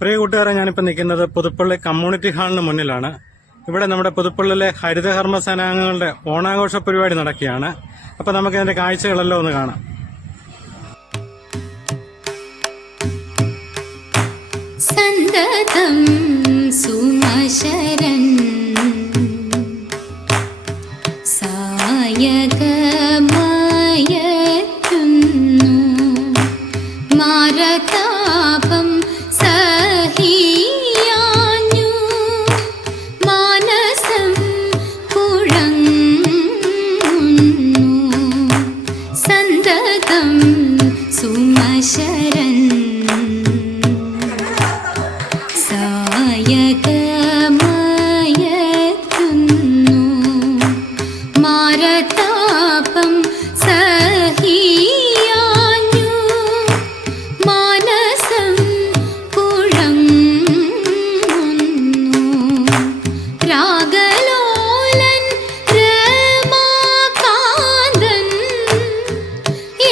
പ്രിയ കൂട്ടുകാരെ, ഞാനിപ്പോൾ നിൽക്കുന്നത് പുതുപ്പള്ളി കമ്മ്യൂണിറ്റി ഹാളിന് മുന്നിലാണ്. ഇവിടെ നമ്മുടെ പുതുപ്പള്ളിയിലെ ഹരിതകർമ്മ സേനാംഗങ്ങളുടെ ഓണാഘോഷ പരിപാടി നടക്കുകയാണ്. അപ്പോൾ നമുക്ക് അതിന്റെ കാഴ്ചകളെല്ലാം ഒന്ന് കാണാം. സന്തതം സുമശരൻ സായകമയത്തുന്നു മാരതാപം സഹിയാഞ്ഞു മാനസം കുഴങ്ങുന്നു സന്തതം സുമശരൻ സായകമയത്തുന്നു മാരതാപം സഹിയാഞ്ഞു മാനസം കുഴങ്ങുന്നു രാഗലോലൻ രമാകാന്തൻ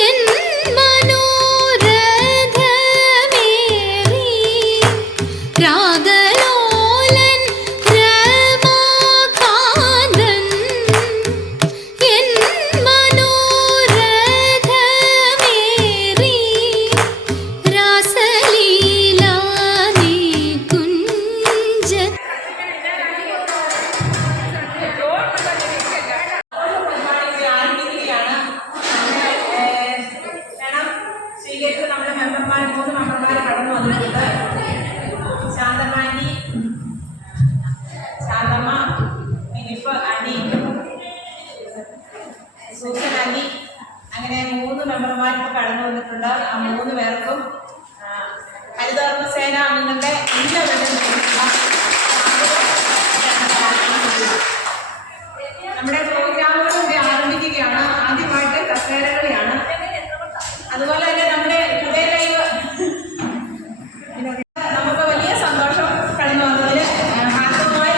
എൻ മനോരഥമേറി രാഗലോലൻ രമാകാന്തൻ എൻ മനോരഥമേറി രാസലീലാനീ കുഞ്ച സ്വീകരിച്ച് നമ്മുടെ മെമ്പർമാർ 3 മെമ്പർമാർ കടന്നു വന്നിട്ടുണ്ട്. ശാന്തമാൻറ്റി, Shanthamma, Philip aunty, Susan aunty, അങ്ങനെ 3 മെമ്പർമാർ ഇപ്പോൾ കടന്നു വന്നിട്ടുണ്ട്. ആ 3 പേർക്കും ഹരിതകർമ്മ സേന അംഗങ്ങളുടെ എല്ലാവരുടെയും നമ്മുടെ പ്രോഗ്രാമുകൾ ഇവിടെ ആരംഭിക്കുകയാണ്. ആദ്യമായിട്ട് കസേരകളിയാണ്. അതുപോലെ തന്നെ നമ്മുടെ ഹൃദയലൈവ് നമുക്ക് വലിയ സന്തോഷം കടന്നു വന്നതിൽ ഹാർദവമായി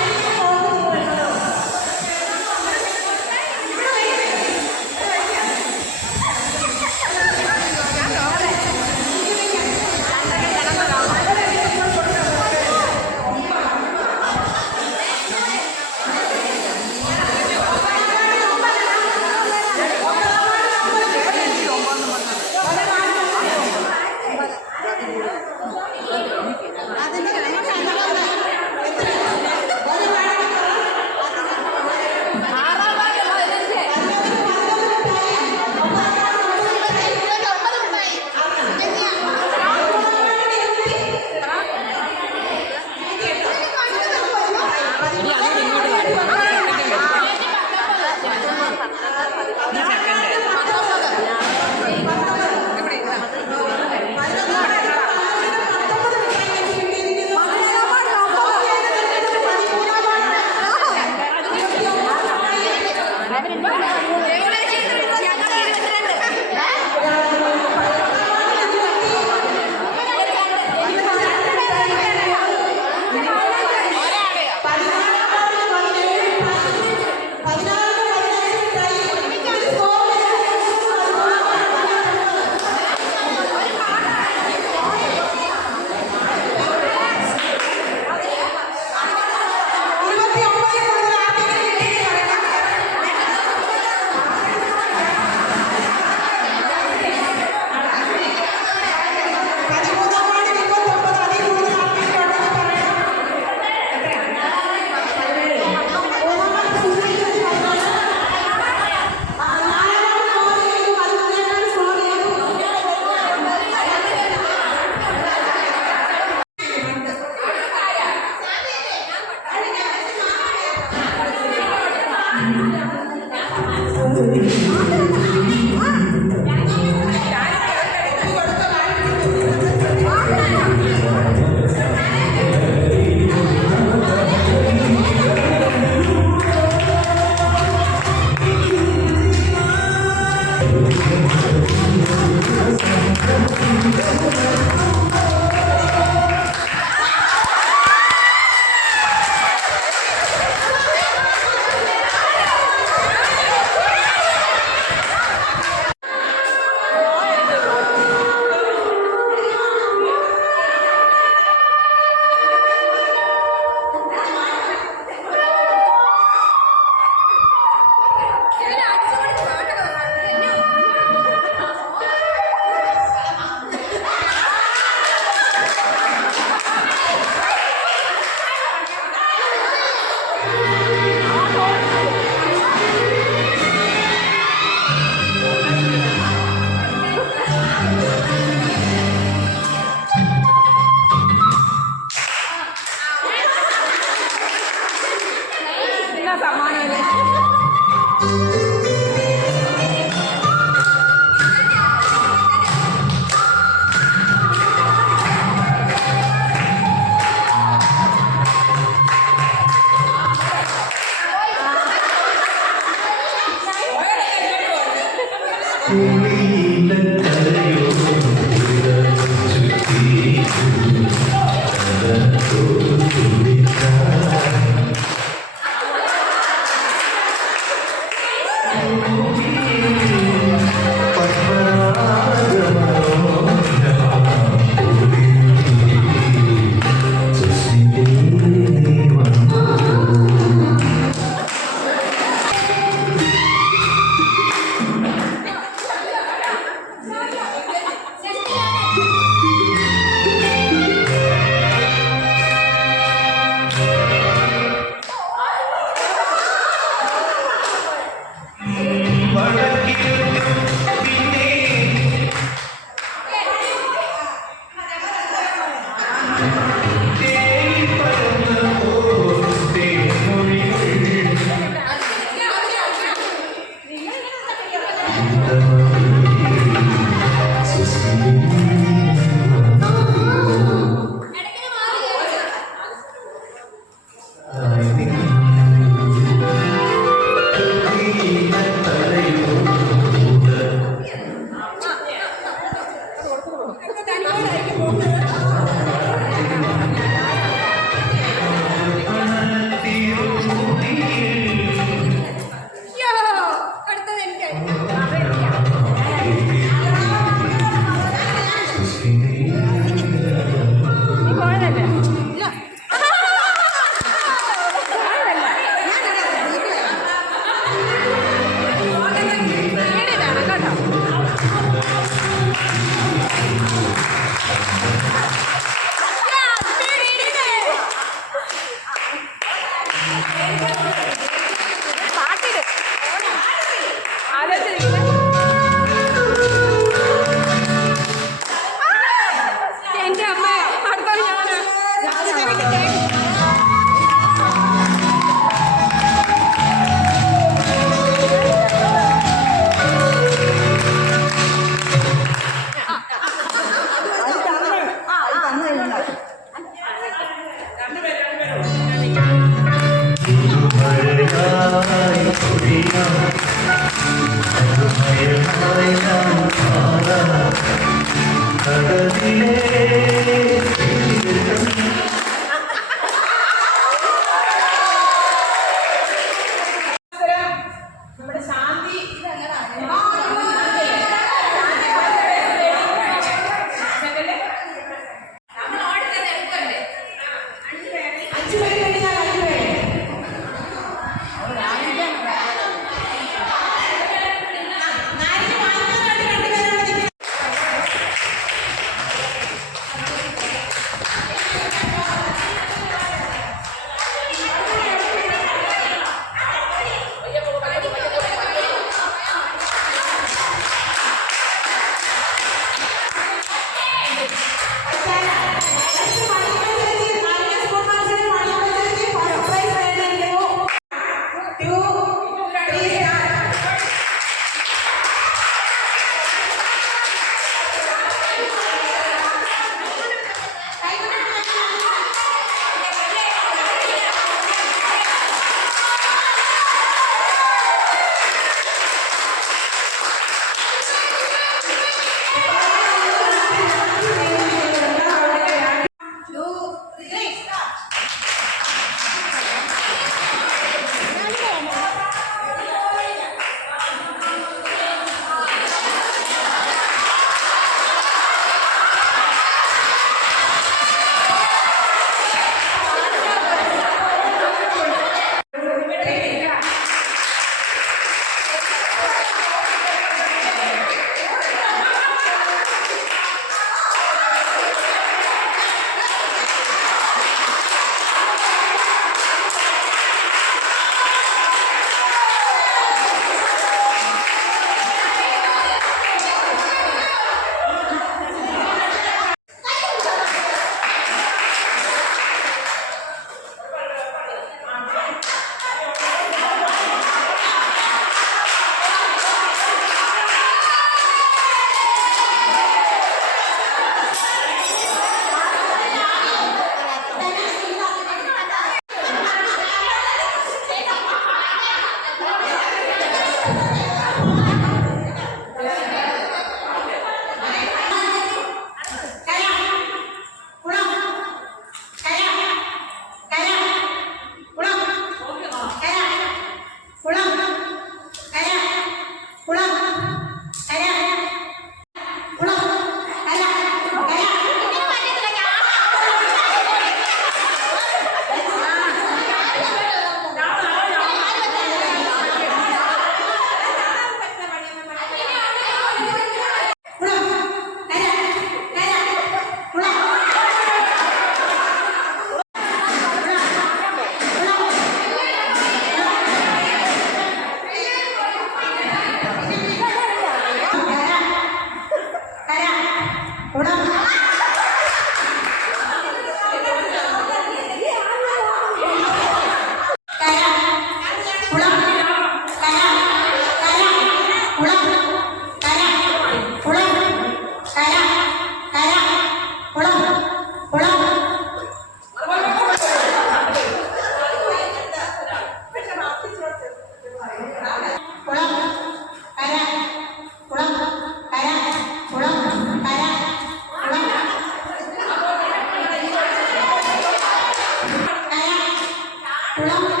കറക്റ്റ്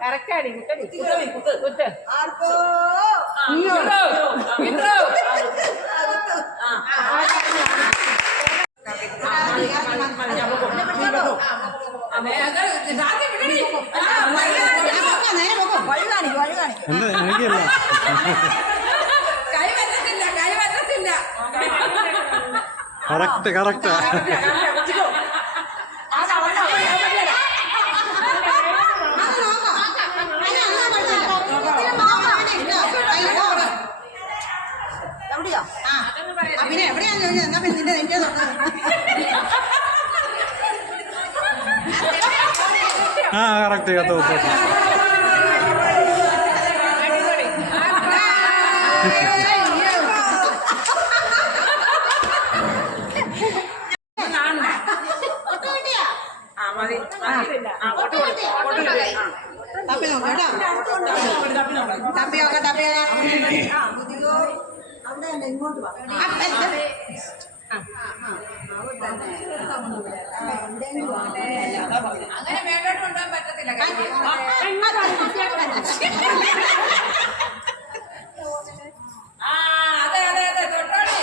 കറക്റ്റാടി കുത്ത് എനിക്കല്ല കറക്റ്റ് കറക്റ്റാ പിന്നെ എവിടെയാന്ന് ചോദിച്ചത് എന്നാ പിന്നെ നിന്റെ നിന്റെ ആ കറക്റ്റ് കത്ത് തപ്പിയൊക്കെ തപ്പിയാ ഇങ്ങോട്ട് അങ്ങനെ മേലോട്ട് കൊണ്ടുപോകാൻ പറ്റത്തില്ല അതെ അതെ അതെ തൊട്ടോളി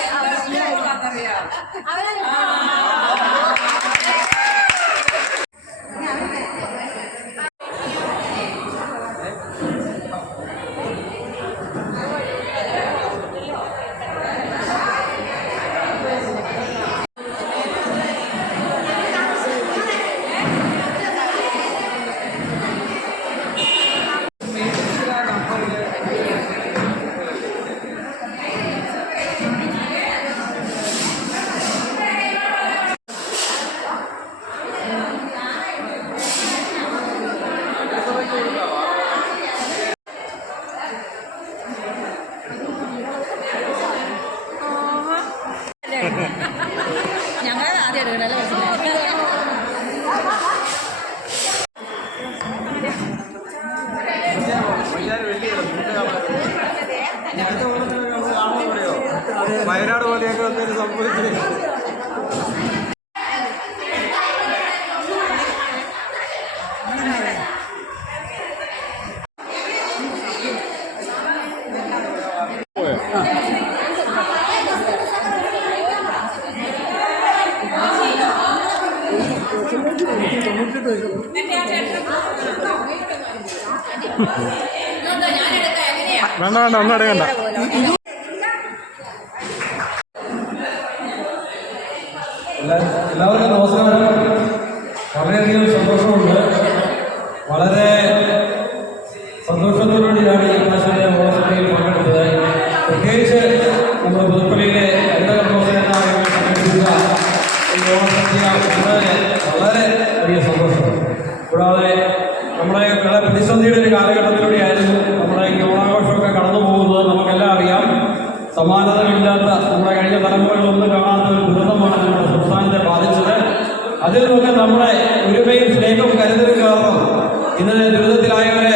ഞങ്ങൾ ആദ്യം എടുക്കണല്ലേ വയനാട് പോലെയൊക്കെ ഒന്നും സംഭവിച്ചില്ല. വേണ്ട വേണ്ട ഒന്നും എടുക്കണ്ട. എല്ലാവർക്കും നമസ്കാരം. വളരെയധികം സന്തോഷമുണ്ട്. വളരെ സന്തോഷത്തോടുകൂടിയാണ് ഈ പ്രാവശ്യത്തെ ഓണസദ്യയിൽ പങ്കെടുത്തത്. പ്രത്യേകിച്ച് നമ്മുടെ പുതുപ്പള്ളിയിലെ ഹരിതകർമ്മസേന സംഘടിപ്പിച്ച ഈ ഓണസദ്യ വളരെ വലിയ സന്തോഷമാണ്. കൂടാതെ നമ്മുടെ വളരെ പ്രതിസന്ധിയുടെ ഒരു കാലഘട്ടത്തിലൂടെയായിരുന്നു നമ്മുടെ ഈ ഓണാഘോഷമൊക്കെ കടന്നു പോകുന്നത്. നമുക്കെല്ലാം അറിയാം, സമാനതകളില്ലാത്ത നമ്മുടെ കഴിഞ്ഞ തലമുറകളൊന്നും കാണാത്ത ഒരു ദുരന്തമാണ് നമ്മുടെ സംസ്ഥാനത്തെ ബാധിച്ചത്. അതിൽ നിന്നൊക്കെ നമ്മുടെ ഒരുമയും സ്നേഹവും കരുതലും കാരണം ഇന്ന് ദുരിതത്തിലായവരെ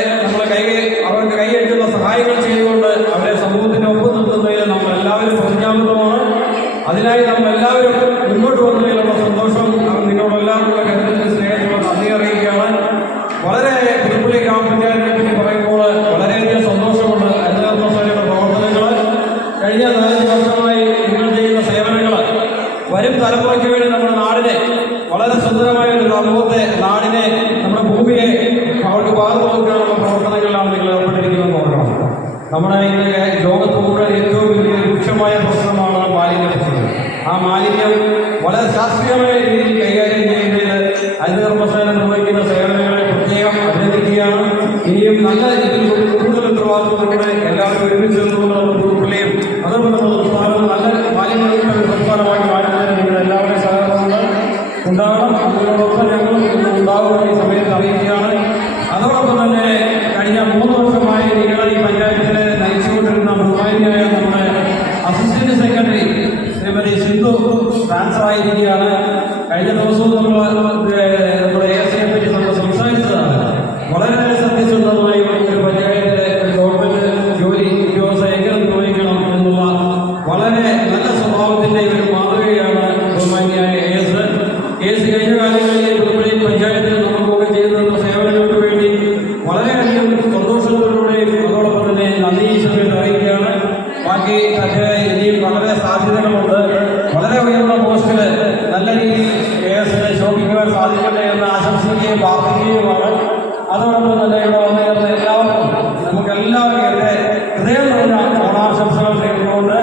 അവർക്ക് കൈയറ്റുന്ന സഹായങ്ങൾ ചെയ്തുകൊണ്ട് അവരെ സമൂഹത്തിന് ഒപ്പം നിർത്തുന്നതിൽ നമ്മളെല്ലാവരും പ്രതിജ്ഞാബദ്ധമാണ്. അതിനായി നമ്മളെല്ലാവരും മുന്നോട്ട് വന്നതിലുള്ള സന്തോഷം നിങ്ങളോടെല്ലാവരുള്ള കരുതലിന് സ്നേഹത്തിലുള്ള നന്ദി അറിയിക്കുകയാണ്. വളരെ പുതുപ്പള്ളി ഗ്രാമപഞ്ചായത്തിനെ പറ്റി പറയുമ്പോൾ വളരെയധികം സന്തോഷമുണ്ട്. ഹരിതകർമ്മസേനയുടെ പ്രവർത്തനങ്ങൾ, കഴിഞ്ഞ 4 വർഷമായി നിങ്ങൾ ചെയ്യുന്ന സേവനങ്ങൾ വരും തലമുറയ്ക്ക് വേണ്ടി നമ്മുടെ നാടിനെ വളരെ സുന്ദരമായ ഒരു സമൂഹത്തെ, നാടിനെ, നമ്മുടെ ഭൂമിയെ അവർക്ക് പാതു കൊടുക്കാനുള്ള പ്രവർത്തനങ്ങളിലാണ് നിങ്ങൾ ഏർപ്പെട്ടിരിക്കുന്നത് നോക്കണം. നമ്മുടെ ഇന്ന് ലോകത്ത് മുഴുവൻ ഏറ്റവും വലിയ രൂക്ഷമായ പ്രശ്നമാണ് മാലിന്യ പ്രശ്നം. ആ മാലിന്യം വളരെ ശാസ്ത്രീയമായ രീതിയിൽ കൈകാര്യം ചെയ്യുന്നതിൽ ഹരിതകർമ്മസേന നിർവഹിക്കുന്ന സേവനങ്ങളെ പ്രത്യേകം അഭിനന്ദിക്കുകയാണ്. ഇനിയും നല്ല രീതിയിൽ കൂടുതൽ ഉത്തരവാദിത്വത്തോടെ എല്ലാവരും ഒരുമിച്ച് നിന്നുകൊണ്ട് പുതുപ്പള്ളിയും അതോടൊപ്പം നമ്മുടെ സംസ്ഥാനം നല്ല മാലിന്യമുക്ത ഒരു സംസ്ഥാനമായി മാറ്റുന്നതിന് നിങ്ങൾ എല്ലാവരുടെയും സഹകരണങ്ങൾ ഉണ്ടാകണം. അതിനോടൊപ്പം ഞങ്ങളും ഉണ്ടാകുമെന്ന് ഈ സമയത്ത് അറിയിക്കുകയാണ്. അതോടൊപ്പം തന്നെ കഴിഞ്ഞ 3 വർഷമായി നിങ്ങൾ ഈ പഞ്ചായത്തിൽ നയിച്ചുകൊണ്ടിരുന്ന ബഹുമാനിയായ നമ്മുടെ assistant secretary Shrimati Sindhu transfer ആയിരിക്കുകയാണ്. കഴിഞ്ഞ ദിവസവും നമ്മുടെ ASയെ പറ്റി നമ്മൾ സംസാരിച്ചതാണ്. വളരെ സത്യസന്ധമായി ഒരു പഞ്ചായത്തിലെ ഗവൺമെന്റ് ജോലി ഉദ്യോഗസ്ഥ എങ്ങനെ നിർവഹിക്കണം എന്നുള്ള വളരെ നല്ല സ്വഭാവത്തിന്റെ ഒരു മാതൃകയാണ് ബഹുമാനിയായ AS. കഴിഞ്ഞ കാലങ്ങളിൽ പുതുപ്പള്ളി പഞ്ചായത്തിൽ നമുക്കൊക്കെ ചെയ്തിരുന്ന സേവനങ്ങൾക്ക് വേണ്ടി വളരെയധികം സന്തോഷത്തോടുകൂടെയും അതോടൊപ്പം തന്നെ നന്ദി ഈശ്വരൻ അറിയിക്കുകയാണ്. ബാക്കി ഇനിയും വളരെ സാധ്യതകളുണ്ട്. വളരെ ഉയർന്ന പോസ്റ്റിൽ നല്ല രീതിയിൽ ASനെ ശോഭിക്കുവാൻ സാധിക്കട്ടെ എന്ന് ആശംസിക്കുകയും പ്രാർത്ഥിക്കുകയുമാണ്. അതോടൊപ്പം തന്നെ ഇവിടെ വന്നിരുന്ന എല്ലാവർക്കും നമുക്കെല്ലാവർക്കും എൻ്റെ ഹൃദയം നിറഞ്ഞ ഓണാശംസകൾ നേർന്നുകൊണ്ട്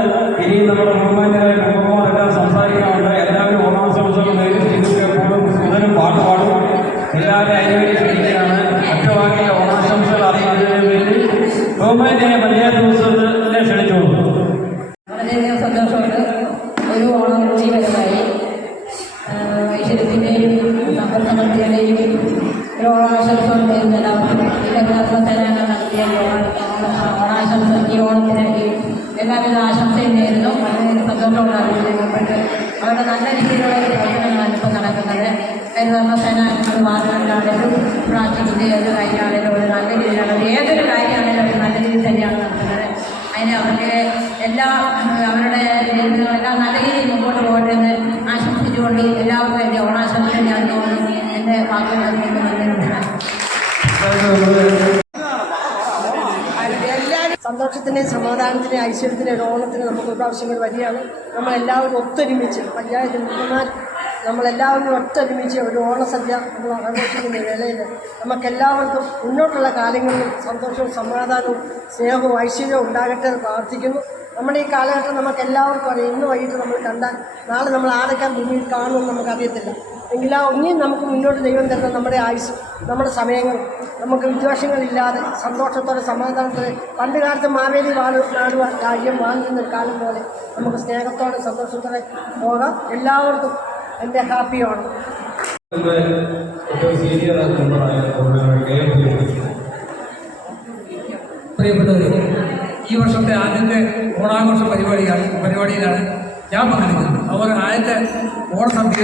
ഇനിയും നമ്മുടെ ബഹുമാന്യരായ കുടുംബങ്ങളെല്ലാം സംസാരിക്കാറുണ്ട്. എല്ലാവരും ഓണാശംസകൾ നേരിടും, മുതലും പാട്ട് പാടും. എല്ലാവരും അതിനുവേണ്ടി ക്ഷണിക്കുകയാണ്. ഒറ്റവാക്കിയ ഓണാശംസകൾ അറിയിക്കുന്നതിന് വേണ്ടി ബഹുമാന്യരായ പഞ്ചായത്ത് പ്രസിഡന്റിനെ ക്ഷണിച്ചോളൂ. വളരെയധികം സന്തോഷമുണ്ട്. ഒരു ഓണം കൂടി വരുമായി ഐശ്വര്യത്തിൻ്റെയും സമ്പർക്കങ്ങളുടെയും ഒരു ഓണാശംസകൾ നേരുന്നതാവും ഹരിതകർമ്മസേന നടത്തിയ ഓണാശംസ ഈ ഓണത്തിന് എല്ലാവിധ ആശംസയും നേരുന്നു. വളരെയധികം സന്തോഷമുണ്ടാകും. അവരുടെ നല്ല രീതിയിലുള്ള പ്രവർത്തനങ്ങളാണ് ഇപ്പോൾ നടക്കുന്നത്. ഹരിതകർമ്മസേന വാർഡുകളിലാണെങ്കിലും പ്ലാസ്റ്റിക്കിൻ്റെ ഏത് കാര്യമാണെങ്കിലും ഒരു നല്ല രീതിയിലാണ്, ഏതൊരു കാര്യമാണെങ്കിലും അവർ നല്ല രീതിയിൽ തന്നെയാണ് നടത്തുന്നത്. അതിന് അവരുടെ അവരുടെ എല്ലാം നല്ല രീതിയിൽ മുമ്പോട്ട് പോകട്ടെ എന്ന് ആശംസിച്ചുകൊണ്ട് എല്ലാവർക്കും എൻ്റെ ഓണാശംസ ഞാൻ എൻ്റെ വാക്കുകൾ സന്തോഷത്തിൻ്റെയും സമാധാനത്തിൻ്റെയും ഐശ്വര്യത്തിൻ്റെയും ഓണത്തിന് നമുക്ക് ഒരു പ്രാവശ്യങ്ങൾ വരികയാണ്. നമ്മളെല്ലാവരും ഒത്തൊരുമിച്ച് പഞ്ചായത്ത് മെമ്പർമാർ നമ്മളെല്ലാവരും ഒത്തൊരുമിച്ച് ഒരു ഓണസദ്യ നമ്മൾ ആഘോഷിക്കുന്ന വേളയിൽ നമുക്കെല്ലാവർക്കും മുന്നോട്ടുള്ള കാലങ്ങളിൽ സന്തോഷവും സമാധാനവും സ്നേഹവും ഐശ്വര്യവും ഉണ്ടാകട്ടെ എന്ന് പ്രാർത്ഥിക്കുന്നു. നമ്മുടെ ഈ കാലഘട്ടം നമുക്കെല്ലാവർക്കും അറിയാം. ഇന്ന് വൈകിട്ട് നമ്മൾ കണ്ടാൽ നാളെ നമ്മൾ ആരൊക്കെ ഭൂമിയിൽ കാണുമെന്ന് നമുക്കറിയത്തില്ല. എങ്കിലും ഇനിയും നമുക്ക് മുന്നോട്ട് ദൈവം തരുന്ന നമ്മുടെ ആയുസ്സും നമ്മുടെ സമയങ്ങളും നമുക്ക് വിദ്വേഷങ്ങളില്ലാതെ സന്തോഷത്തോടെ സമാധാനത്തോടെ പണ്ട് കാലത്ത് മാവേലി നാടുവാൻ രാജ്യം വാങ്ങിക്കുന്ന ഒരു കാലം പോലെ നമുക്ക് സ്നേഹത്തോടെ സന്തോഷത്തോടെ പോകാം. എല്ലാവർക്കും എൻ്റെ ഹാപ്പി ഓണം. പ്രിയപ്പെട്ടവരെ, ഈ വർഷത്തെ ആദ്യത്തെ ഓണാഘോഷ പരിപാടിയിലാണ് ഞാൻ പങ്കെടുക്കുന്നത്. അതുപോലെ ആദ്യത്തെ ഓണസദ്യ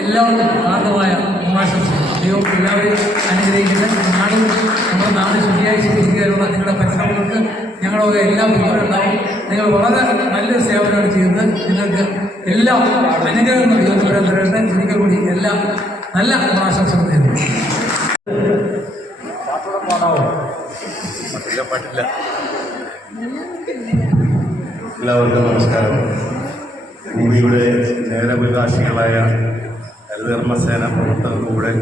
എല്ലാവർക്കും ആർദ്രമായ ഓണാശംസകൾ. ദൈവം എല്ലാവരെയും അനുഗ്രഹിക്കുന്നത്. നമ്മുടെ നാട് ശരിയായി സൂക്ഷിക്കാനുള്ള നിങ്ങളുടെ പരിശ്രമങ്ങൾക്ക് ഞങ്ങളുടെ എല്ലാ പിന്തുണയുണ്ടാവും. നിങ്ങൾ വളരെ നല്ലൊരു സേവനമാണ് ചെയ്യുന്നത്. നിങ്ങൾക്ക് എല്ലാ അനുഗ്രഹങ്ങളും ദൈവത്തിൻ്റെ തരട്ടെ. ഒരിക്കൽ കൂടി എല്ലാ നല്ല ഓണാശംസകൾ നേരുന്നു. പാട്ടില്ല. എല്ലാവർക്കും നമസ്കാരം. ഭൂമിയുടെ നേരവികാശികളായ ഹരിതകർമ്മസേന പ്രവർത്തകർക്കൂടെ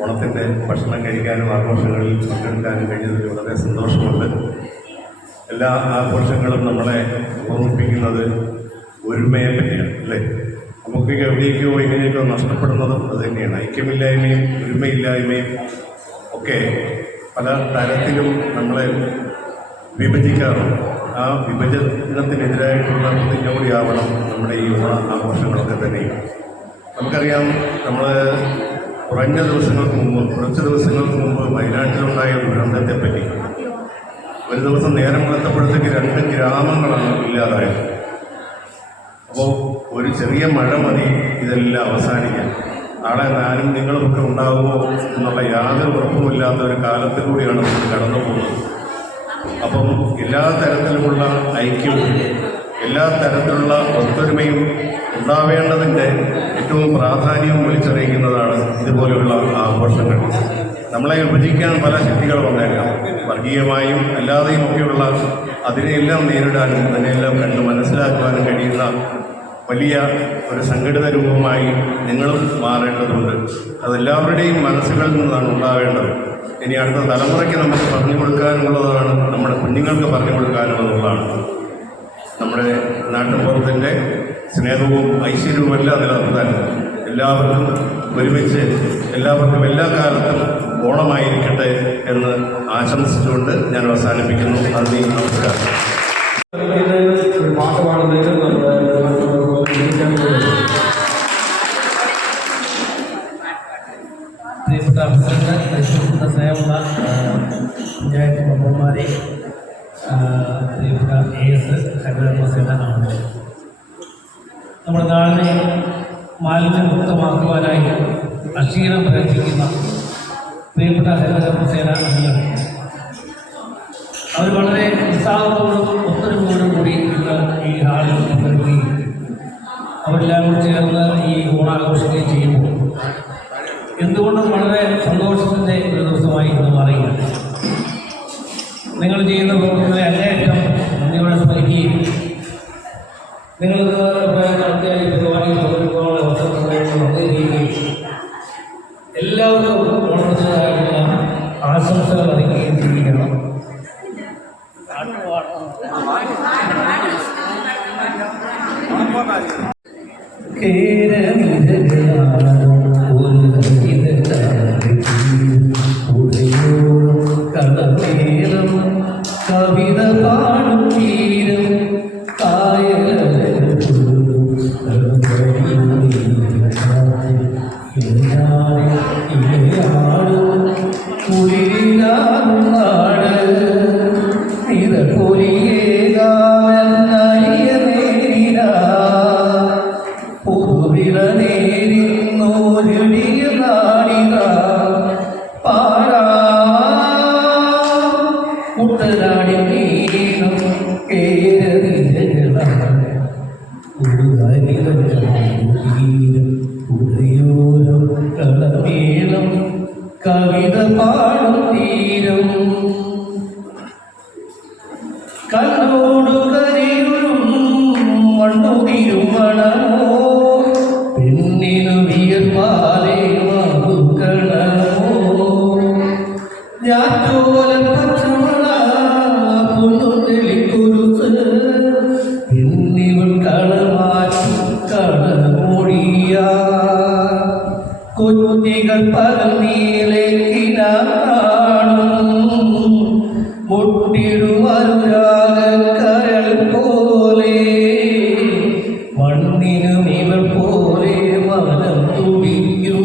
ഓണത്തിൻ്റെ ഭക്ഷണം കഴിക്കാനും ആഘോഷങ്ങളിൽ പങ്കെടുക്കാനും കഴിഞ്ഞതിൽ വളരെ സന്തോഷമുണ്ട്. എല്ലാ ആഘോഷങ്ങളും നമ്മളെ ഓർമ്മിപ്പിക്കുന്നത് ഒരുമയെ പറ്റിയാണ് അല്ലേ? നമുക്ക് എവിടേക്കോ എങ്ങനെയൊക്കെ നഷ്ടപ്പെടുന്നതും അത് തന്നെയാണ്. ഐക്യമില്ലായ്മയും ഒരുമയില്ലായ്മയും ഒക്കെ പല തരത്തിലും നമ്മളെ വിഭജിക്കാറുണ്ട്. ആ വിഭജനത്തിനെതിരായിട്ടുള്ള പ്രതിജ്ഞ കൂടിയാവണം നമ്മുടെ ഈ ഓണ ആഘോഷങ്ങളൊക്കെ തന്നെയും. നമുക്കറിയാം, നമ്മൾ കുറച്ച് ദിവസങ്ങൾക്ക് മുമ്പ് വയനാട്ടിലുണ്ടായ ദുരന്തത്തെപ്പറ്റി ഒരു ദിവസം നേരം വെളുത്തപ്പോഴത്തേക്ക് 2 ഗ്രാമങ്ങളാണ് ഇല്ലാതായത്. അപ്പോൾ ഒരു ചെറിയ മഴ മതി ഇതെല്ലാം അവസാനിക്കാൻ. നാളെ ഞാനും നിങ്ങളുമൊക്കെ ഉണ്ടാകുമോ എന്നുള്ള യാതൊരു ഉറപ്പുമില്ലാത്ത ഒരു കാലത്തിൽ കൂടിയാണ് നമ്മൾ കടന്നു പോകുന്നത്. അപ്പം എല്ലാ തരത്തിലുമുള്ള ഐക്യവും എല്ലാ തരത്തിലുള്ള ഒത്തൊരുമയും ഉണ്ടാവേണ്ടതിൻ്റെ ഏറ്റവും പ്രാധാന്യവും വിളിച്ചറിയിക്കുന്നതാണ് ഇതുപോലെയുള്ള ആഘോഷങ്ങൾ. നമ്മളെ വിഭജിക്കാൻ പല ശക്തികൾ വന്നേക്കാം, വർഗീയമായും അല്ലാതെയും ഒക്കെയുള്ള അതിനെയെല്ലാം നേരിടാനും അതിനെല്ലാം കണ്ട് മനസ്സിലാക്കുവാനും കഴിയുന്ന വലിയ ഒരു സംഘടിത രൂപമായി നിങ്ങളും മാറേണ്ടതുണ്ട്. അതെല്ലാവരുടെയും മനസ്സുകളിൽ നിന്നാണ് ഉണ്ടാവേണ്ടത്. ഇനി അടുത്ത തലമുറയ്ക്ക് നമുക്ക് പറഞ്ഞു കൊടുക്കാനുള്ളതാണ്, നമ്മുടെ കുഞ്ഞുങ്ങൾക്ക് പറഞ്ഞു കൊടുക്കാനുള്ളതാണ്. നമ്മുടെ നാട്ടുപുറത്തിൻ്റെ സ്നേഹവും ഐശ്വര്യവും എല്ലാം നിലനിർത്താൻ എല്ലാവർക്കും ഒരുമിച്ച് എല്ലാവർക്കും എല്ലാ കാലത്തും ഓണമായിരിക്കട്ടെ എന്ന് ആശംസിച്ചുകൊണ്ട് ഞാൻ അവസാനിപ്പിക്കുന്നു. നന്ദി, നമസ്കാരം. ഒരു പാട്ടുപാടുന്നതിന് പ്രിയപ്പെട്ട പ്രസിഡന്റ്, സ്നേഹമുള്ള പഞ്ചായത്ത് മെമ്പർമാരെ, പ്രിയപ്പെട്ട AS ഹരിതകർമ്മസേനാണ്. നമ്മുടെ നാടിനെ മാലിന്യമുക്തമാക്കുവാനായി അക്ഷീണം പ്രയത്നിക്കുന്ന പ്രിയപ്പെട്ട ഹരിതകർമ്മസേന അംഗങ്ങൾ, അവർ വളരെ ഉത്സാഹത്തോടും ഒത്തൊരുമയോടും കൂടി ഇന്ന് ഈ ഹാളിൽ പങ്കെടുക്കുകയും അവരെല്ലാം കൂടി ചേർന്ന് ഈ ഓണാഘോഷിക്കുകയും ചെയ്യുമ്പോൾ എന്തുകൊണ്ടും വളരെ സന്തോഷത്തിൻ്റെ ഒരു ദിവസമായി ഇന്ന് മാറുകയാണ്. നിങ്ങൾ ചെയ്യുന്ന പ്രവർത്തനങ്ങളെ അങ്ങേയറ്റം നന്ദിയോടെ സ്മരിക്കുകയും നിങ്ങൾക്ക് നടത്തിയ ഈ പരിപാടിയിൽ പങ്കെടുക്കാനുള്ള അവസരം വളരെയധികം എല്ലാവർക്കും ഓണത്തിനായിട്ടുള്ള ആശംസകൾ അറിയിക്കുകയും ചെയ്യുകയാണ്. കവിത പാടും തീരം കവിത പാടും തീരം കണ്ണോടു കരിയും മണ്ണുതിരും മണമോ പെണ്ണിനു വിയർപ്പാലേ മധുക്കണമോ ഞാറ്റോല പച്ചമണ പൊന്നുതെളിക്കുരുത്ത് എന്നിവൾ കളമാറ്റി കളമൊഴിയ കുഞ്ഞികൾ പകർന്നീലേക്കിനാണും മുട്ടിടുമരുരാഗക്കരൾ പോലെ മണ്ണിനും ഇവൾ പോലെ മനം തുടിക്കും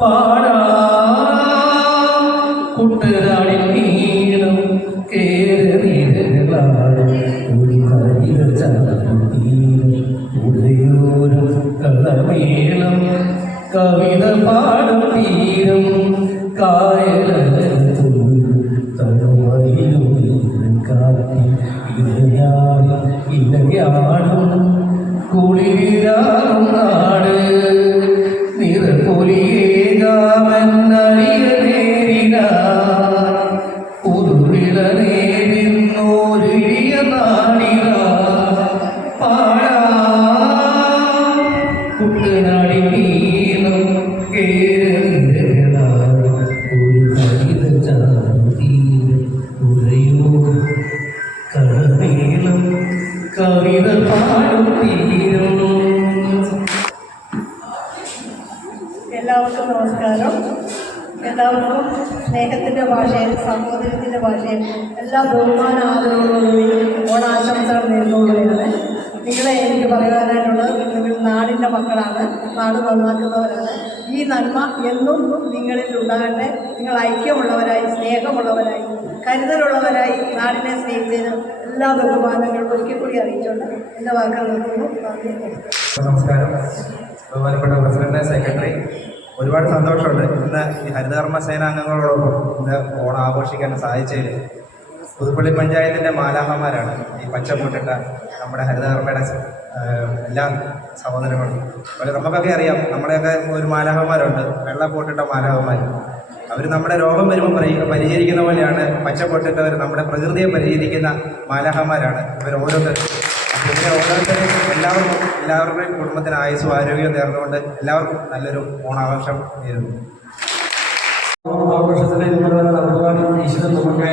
പാടാ കുട്ടരാടി നീളം കേരളാടും ഒരു ഹരിത ചാതീരം ഉദയോരം കളമേളം കവിത പാടും തീരം കായലും തണുമയിലും കാത്തി ഇലയാടും കുളിരാകും നാട് നിറപൊലിയേകാമെന്നറിയ നേരിന ഉരുവിള നേരിന്നോരിയ നാടിന പാടാ കുട്ടനാടി നീളം കേരള ഒരു ഹരിത ഭാഷയിൽ സഹോദരത്തിൻ്റെ ഭാഷയിൽ എല്ലാ ബഹുമാന ആദരവുകളോടുകൂടി ഓണാശംസകൾ നേർന്നുകൊള്ളുകയാണ്. നിങ്ങളെ എനിക്ക് പറയാനായിട്ടുള്ളത്, നിങ്ങൾ നാടിൻ്റെ മക്കളാണ്, നാട് നന്നാക്കുന്നവരാണ്. ഈ നന്മ എന്നും നിങ്ങളിൽ ഉണ്ടാകട്ടെ. നിങ്ങൾ ഐക്യമുള്ളവരായി, സ്നേഹമുള്ളവരായി, കരുതലുള്ളവരായി നാടിനെ സ്നേഹിച്ചതിന് എല്ലാ ബഹുമാനങ്ങളും ഒരിക്കൽ കൂടി അറിയിച്ചുകൊണ്ട് എൻ്റെ വാക്കുകൾ നിർത്തുന്നു. നമസ്കാരം. ബഹുമാനപ്പെട്ട പ്രസിഡന്റ്, സെക്രട്ടറി, ഒരുപാട് സന്തോഷമുണ്ട് ഇന്ന് ഈ ഹരിതകർമ്മ സേനാംഗങ്ങളോടൊപ്പം ഇന്ന് ഓണം ആഘോഷിക്കാൻ സാധിച്ചതിൽ. പുതുപ്പള്ളി പഞ്ചായത്തിൻ്റെ മാലാഹമാരാണ് ഈ പച്ചപ്പൊട്ടിട്ട നമ്മുടെ ഹരിതകർമ്മയുടെ എല്ലാ സഹോദരങ്ങളും. അതുപോലെ നമുക്കൊക്കെ അറിയാം, നമ്മുടെയൊക്കെ ഒരു മാലാഹമാരുണ്ട്, വെള്ളപ്പൊട്ടിട്ട മാലാഹമാർ. അവർ നമ്മുടെ രോഗം വരുമ്പോൾ പരിചരിക്കുന്ന പോലെയാണ് പച്ചപ്പൊട്ടിട്ടവർ നമ്മുടെ പ്രകൃതിയെ പരിചരിക്കുന്ന മാലാഹമാരാണ് ഇവർ ഓരോരുത്തരും. പിന്നെ ഓരോരുത്തരെയും എല്ലാവരുടെയും കുടുംബത്തിന് ആയുസ്സും ആരോഗ്യവും നേർന്നുകൊണ്ട് എല്ലാവർക്കും നല്ലൊരു ഓണാഘോഷം നേരുന്നു. ഓണാഘോഷത്തിലെ നടത്തുവാനും ഈശ്വരൻ നമുക്ക്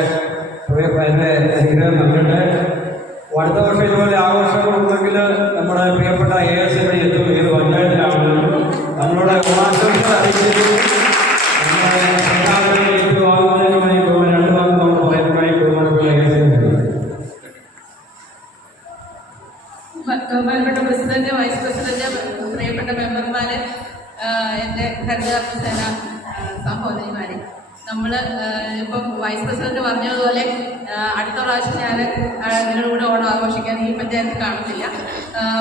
അതിൻ്റെ അനുഗ്രഹം നൽകട്ടെ. അടുത്ത വർഷം ഇതുപോലെ ആഘോഷങ്ങളുണ്ടെങ്കിൽ നമ്മുടെ പ്രിയപ്പെട്ട AS എത്തും, ഏത് പഞ്ചായത്തിലാണെങ്കിലും നമ്മളോട് ഓണാശംസ അറിയിച്ചു ഏറ്റുവാങ്ങുന്നതിനുമായി 2 വാക്ക് നമ്മൾ പറയുന്നതിനായി ബഹുമാനപ്പെട്ട ബഹുമാനപ്പെട്ട പ്രസിഡന്റ്, വൈസ് പ്രസിഡന്റ്, പ്രിയപ്പെട്ട മെമ്പർമാര്, എൻ്റെ ഹരിതകർമ്മ സേന സഹോദരിമാരെ, നമ്മൾ ഇപ്പം വൈസ് പ്രസിഡന്റ് പറഞ്ഞതുപോലെ അടുത്ത പ്രാവശ്യം ഞാൻ നിങ്ങളുടെ കൂടെ ഓണം ആഘോഷിക്കാൻ ഈ പഞ്ചായത്തിൽ കാണുന്നില്ല.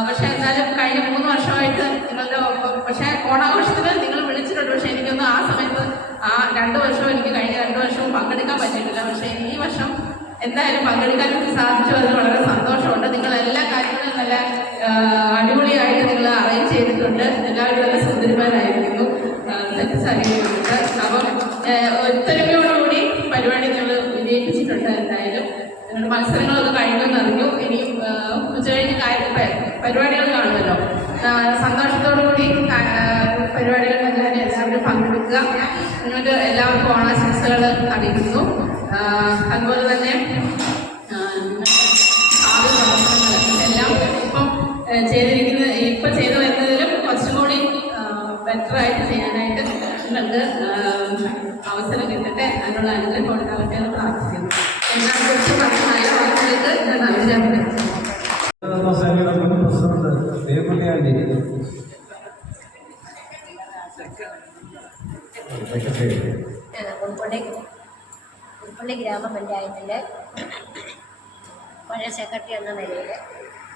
പക്ഷേ എന്നാലും കഴിഞ്ഞ 3 വർഷമായിട്ട് നിങ്ങളുടെ ഒപ്പം, പക്ഷേ ഓണാഘോഷത്തിന് നിങ്ങൾ വിളിച്ചിട്ടുണ്ട്. പക്ഷേ എനിക്കൊന്ന് ആ സമയത്ത് 2 വർഷവും എനിക്ക് കഴിഞ്ഞ 2 വർഷവും പങ്കെടുക്കാൻ പറ്റിയിട്ടില്ല. പക്ഷേ ഈ വർഷം എന്തായാലും പങ്കെടുക്കാൻ സാധിച്ചു. അതിന് വളരെ സന്തോഷമുണ്ട്. നിങ്ങൾ എല്ലാ കാര്യങ്ങളും നല്ല അടിപൊളിയായിട്ട് നിങ്ങൾ അറേഞ്ച് ചെയ്തിട്ടുണ്ട്. എല്ലാവരും നല്ല സുന്ദരിമാരായിരിക്കുന്നു, സെറ്റ് സാരികളുണ്ട്. അപ്പം ഒത്തൊരുമയോടുകൂടി പരിപാടി നിങ്ങൾ വിജയിപ്പിച്ചിട്ടുണ്ട്. എന്തായാലും നിങ്ങളുടെ മത്സരങ്ങളൊക്കെ കഴിഞ്ഞെന്ന് അറിഞ്ഞു. ഇനിയും ഉച്ചകഴിഞ്ഞ് പരിപാടികൾ കാണുമല്ലോ. സന്തോഷത്തോടുകൂടി പരിപാടികളിലെല്ലാം എല്ലാവരും പങ്കെടുക്കുക. നിങ്ങൾക്ക് എല്ലാവർക്കും ഓണാശംസകൾ അറിയിക്കുന്നു. അതുപോലെ തന്നെ എല്ലാം ഇപ്പം ചെയ്തു വരുന്നതിലും കുറച്ചും കൂടി ബെറ്ററായിട്ട് ചെയ്യാനായിട്ട് നിങ്ങൾക്ക് അവസരം കിട്ടട്ടെ, അതിനുള്ള അനുഗ്രഹം ഉണ്ടാകട്ടെ എന്ന് പ്രാർത്ഥിക്കുന്നു. എന്നാക്കുറിച്ച് പറഞ്ഞ നല്ല വാക്കുകൾക്ക് ഞാൻ നന്ദി. പുതുപ്പള്ളി ഗ്രാമപഞ്ചായത്തിൻ്റെ പഴയ സെക്രട്ടറി എന്ന നിലയിൽ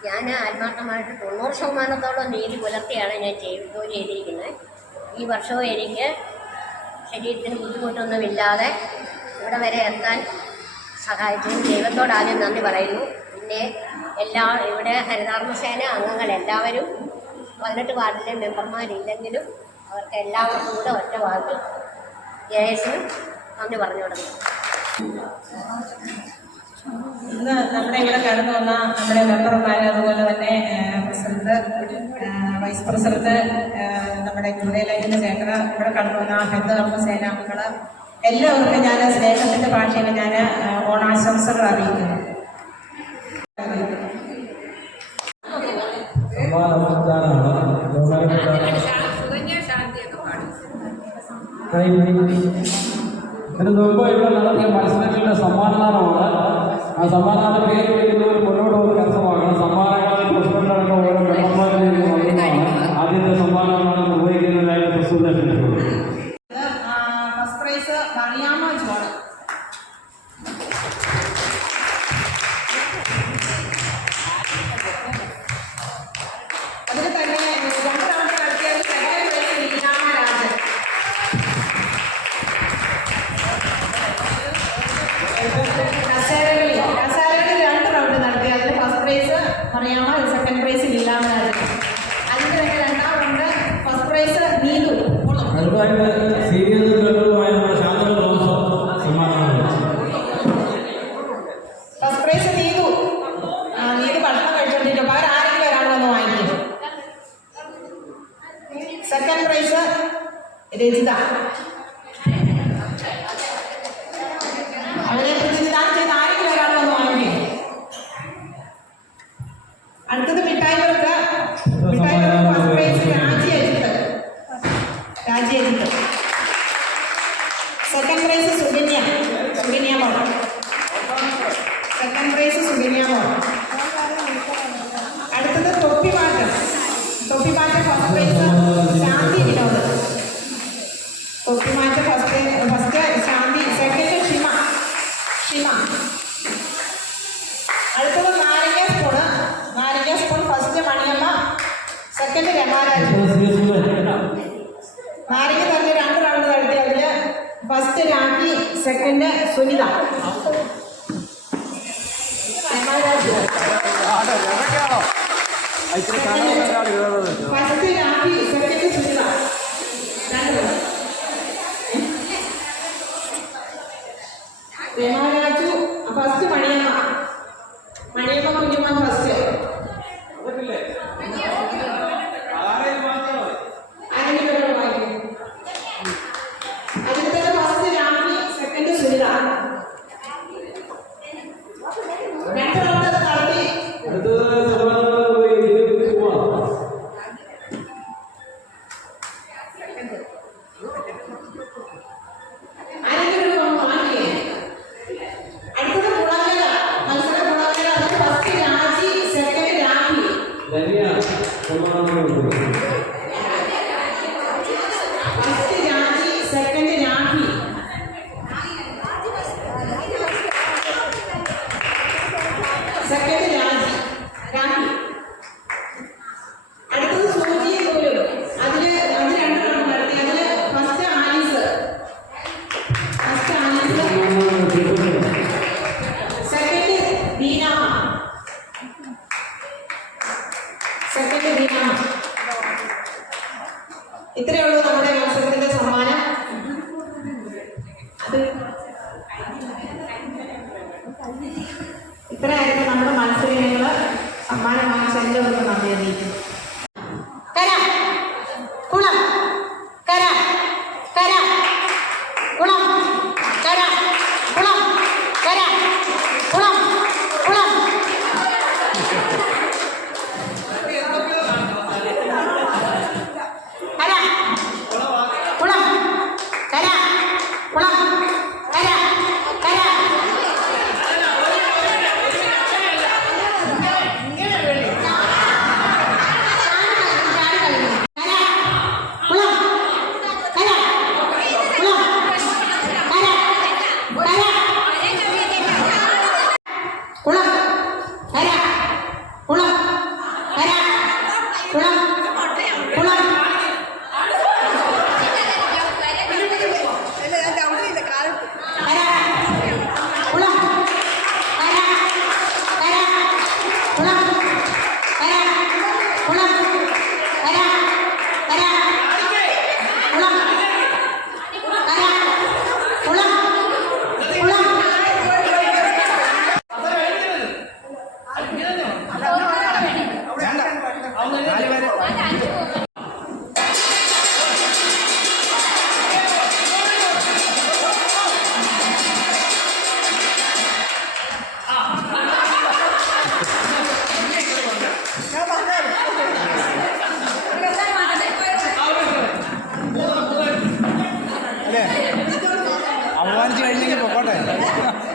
ഞാൻ ആത്മാർത്ഥമായിട്ട് 90% നീതി പുലർത്തിയാണ് ഞാൻ ജോലി ചെയ്തിരിക്കുന്നത്. ഈ വർഷവും എനിക്ക് ശരീരത്തിന് ബുദ്ധിമുട്ടൊന്നുമില്ലാതെ ഇവിടെ വരെ എത്താൻ സഹായിച്ചതിന് ദൈവത്തോട് ആദ്യം നന്ദി പറയുന്നു. പിന്നെ ഇവിടെ ഹരിതകർമ്മസേന അംഗങ്ങളെല്ലാവരും 18 വാർഡിലെ മെമ്പർമാരില്ലെങ്കിലും അവർക്ക് എല്ലാവർക്കും കൂടെ ഒറ്റ വാർഡിൽ ASനും നന്ദി പറഞ്ഞു തുടങ്ങി. ഇന്ന് നമ്മുടെ ഇവിടെ കടന്നു വന്ന നമ്മുടെ മെമ്പർമാർ, അതുപോലെ തന്നെ പ്രസിഡന്റ്, വൈസ് പ്രസിഡന്റ്, നമ്മുടെ ജൂലൈലൈൻ്റെ ചേട്ടൻ, ഇവിടെ കടന്നു വന്ന ഹരിതകർമ്മ സേനാംഗങ്ങൾ എല്ലാവർക്കും ഞാൻ സ്നേഹത്തിൻ്റെ ഭാഷയിൽ ഞാൻ ഓണാശംസകൾ അറിയിക്കുന്നു. ഇതിന് മുമ്പ് ഇവിടെ നടത്തിയ മത്സരങ്ങളുടെ സമ്മാനദാനമാണ്. ആ സമ്മാനദാന പേര് വിളിക്കുന്നവർ മുന്നോട്ട് വന്ന് കരസ്ഥമാക്കണം. സമ്മാനങ്ങളിൽ പ്രസിഡന്റടക്കം ഓരോ മെമ്പർമാരിലേക്ക് വന്നതാണ്. ആദ്യത്തെ സമ്മാനമാണ് നിർവഹിക്കുന്നതിനായിട്ട് president. First prize Mariyamma John. അതിൽ തന്നെ 2 റൗണ്ട് കളിക്കാൻ സെക്കൻഡ് പ്രൈസ് ലീനാമ്മ രാജൻ. കസാരകളിൽ 2 റൗണ്ട് നടത്തി. അതിൽ first prize Mariyamma, second prize Leelamma Rajan. അതിൽ തന്നെ 2ാം round first prize Neethu. First prize Neethu. Neethu ഭക്ഷണം കഴിച്ചോണ്ടിരിക്കും. അവർ ആരെങ്കിലും ഒരാളൊന്ന് വാങ്ങിക്കും. Second prize Rajitha. അവരെ പ്രതിനിധാനം ചെയ്ത് ആരെങ്കിലും ഒരാളൊന്ന് വാങ്ങിക്കും. അടുത്തത് മിഠായികൾക്ക് ഫസ്റ്റ് പ്രൈസ് രാജി അജിത്ത്. പ്രൈസ് സുകന്യാമോ. അടുത്തത് തൊപ്പിപ്പാട്ട് ഫസ്റ്റ് പ്രൈസ് ശാന്തി വിനോദ്. തൊപ്പിപ്പാട്ട് ഫസ്റ്റ് ശാന്തി, സെക്കൻഡ് ഷിമ. അടുത്തത് നാരങ്ങ spoon first Maniyamma, second Ramaraj. നാരങ്ങ തന്നെ 2 റൗണ്ട് നടത്തി. അതില് first Rakhi, second Sunitha. Ramaraj first Rakhi, second Sunitha. 2 Ramaraju first, Maniyamma Kunjumma first. അടുത്തത് first Rakhi, second Sunitha. 2 round നടത്തി. അടുത്തത് സൂചി പോലും. അതില് 2 റൗണ്ട് നടത്തി. അതില് ഫസ്റ്റ് ആലീസ്, സെക്കൻഡ് ദീനാമ. ഇത്രയേ ഉള്ളൂ നമ്മുടെ മത്സരത്തിന്റെ സമ്മാനം. ഇത്രയായിരുന്നു നമ്മുടെ മത്സരങ്ങൾ. സമ്മാനം വാങ്ങിച്ച എല്ലാവർക്കും നന്ദി അറിയിക്കുന്നു. കര കുളം കര കര കുളം കര കുളം കര കുളം കുളം. കര കുളം കര കുളം കര കര. കുളം കര കുളം കര കുളം കുളം.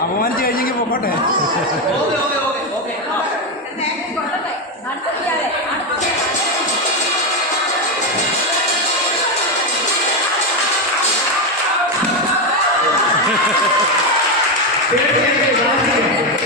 അപമാനിച്ച് കഴിഞ്ഞെങ്കിൽ പൊക്കോട്ടെ. തീർച്ചയായിട്ടും